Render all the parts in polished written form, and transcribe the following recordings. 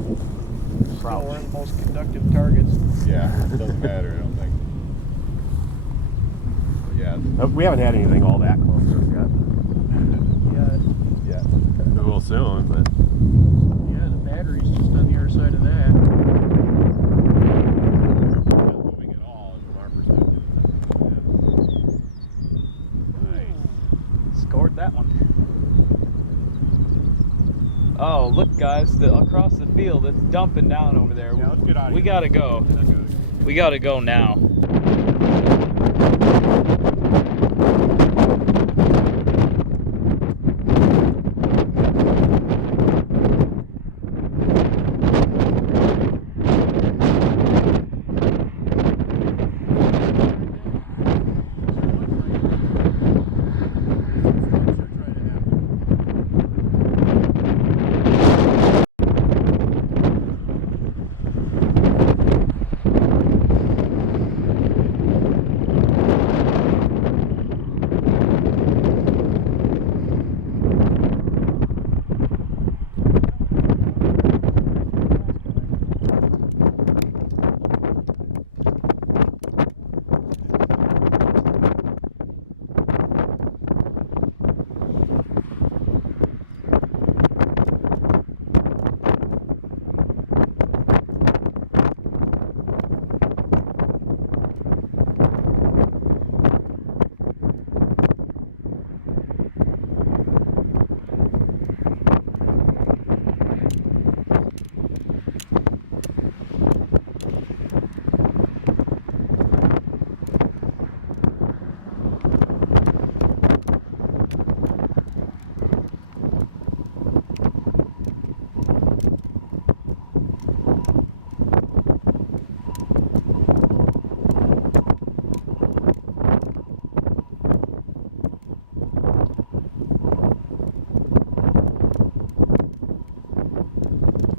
Still one of the most conductive targets. Yeah, it doesn't matter, I don't think. But yeah. We haven't had anything all that close to us Yeah. yet. We will soon, but Yeah, the battery's just on the other side of that. not moving at all from our perspective. Nice. Scored that one. Oh, look, guys! Across the field, it's dumping down over there. Yeah, let's get out of We here. gotta go. We gotta go now.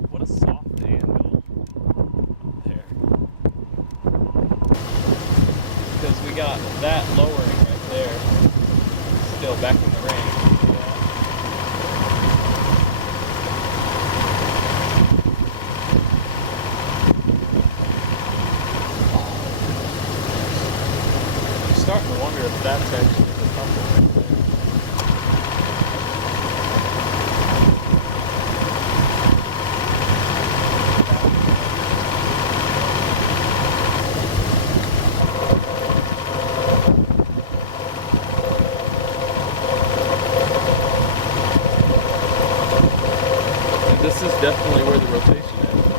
What a soft anvil up there. Because we got that lowering right there. Still back in the range. I'm starting to wonder if that's actually the tumble right there. This is definitely where the rotation is.